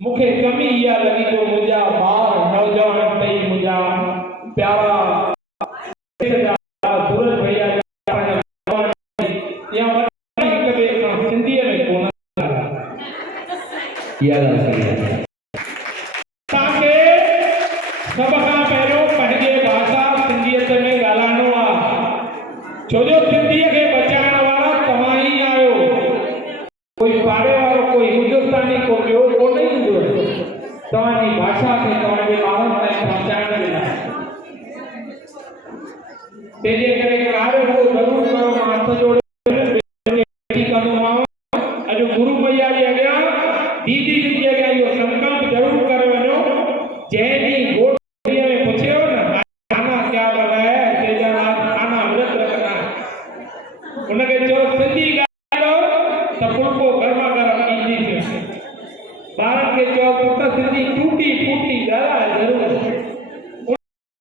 मुखे कमी इहा लगी जो मुंहिंजा ॿार नौजवान तई मुंहिंजा प्यारा सूरज भैया या हिक ॿिए सां सिंधीअ में कोन इहा ॻाल्हि सही आहे। असांखे सभ खां पहिरियों पंहिंजे भाषा सिंधियत में ॻाल्हाइणो आहे, छो जो सिंधीअ खे बचाइण वारा तव्हां ई आहियो। कोई पाड़े वारो, कोई हिंदुस्तानी, को ॿियो कोन ईंदो तव्हांजी भाषा खे तव्हांजे ॿारनि ताईं पहुचाइण जे लाइ। तंहिंजे करे कार्य को ज़रूरु कयो। मां हथ जोड़े वेनती कंदोमांव, अॼु गुरु मैया जे अॻियां, दीदी जे अॻियां इहो संकल्प ज़रूरु करे वञो। जंहिं ॾींहुं गोठीअ में पुछियो न खाना क्या लगाया है, तेजा रात खाना व्रत रखना है, उनखे चयो सिंधी ॻाल्हायो त फुल्को गरमा गरम ईंदी। ॿारनि खे चयो पुट सिंधी टूटी